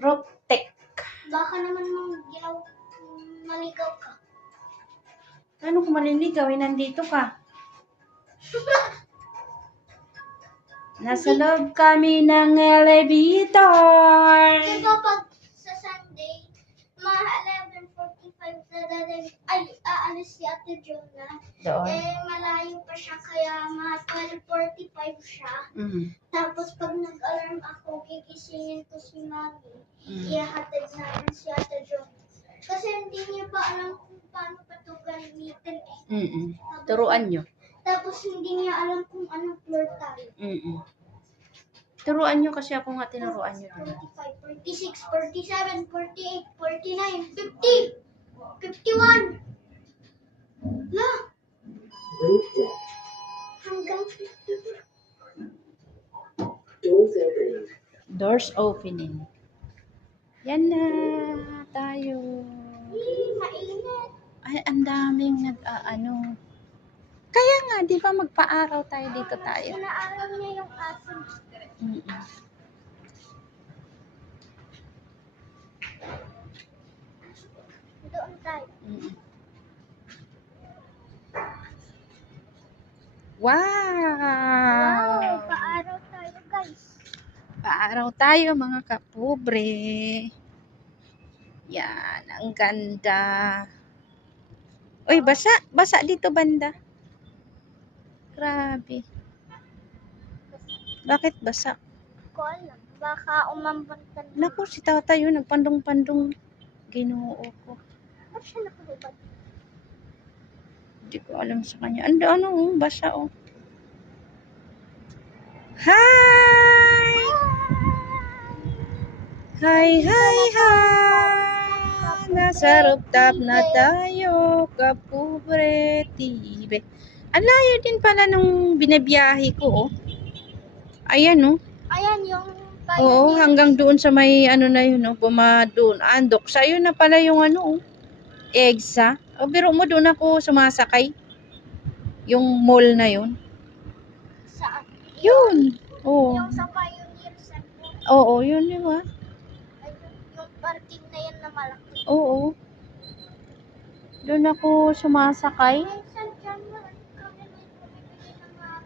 Roptek. Baka naman maligaw ka. Ano kung maliligaw? Nandito ka. Nasa loob kami ng elevator. Diba pag sa Sunday, mga 11:45 aalis si Ate Jonah. Doon. Malayo pa siya kaya mga 12:45 siya. Tapos pag nag-alarm ako, gigisingin ko si Mami. Ihahatid namin si Ate Jonah. Kasi hindi niya pa alam kung paano pa ito gamitin eh. Turuan nyo. Tapos hindi niya alam kung anong floor tayo. Turuan nyo kasi ako nga tinuruan nyo. 45, 46, 47, 48, 49, 50, 51. La! Hanggang 50. Doors opening. Yan na tayo. Mainit. Ay, ang daming nag-aano. Kaya nga, di ba magpa-araw tayo dito tayo? Inaaraw niya yung aso. Doon tayo. Wow! Paaraw tayo guys. Paaraw tayo mga kapobre. Yan, ang ganda. Uy, basa. Basa dito banda. Grabe. Bakit basa? Ko alam. Baka umambon ka na. Naku, si tatay yun, nagpandong-pandong. Ginoo ko. Ba't siya nakahubad? Hindi ko alam sa kanya. Basa oh. Hi! Hi, hi, hi! Nasa rooftop na tayo, kapobre tibe. Ang layo din pala nung binabiyahe ko, oh. Ayan, oh. Ayan yung Oo, hanggang doon sa may na yun, oh. Doon. Andok. Sa'yo na pala yung oh. EDSA. O, biro mo doon ako sumasakay. Yung mall na yun. Saan? Yun. Oo. Yung sa Pioneer Center. Oo, yun, di ba? Yung parking na yan na malaki. Oo. Doon ako sumasakay. Minsan dyan mo, kami may bumibili ng mga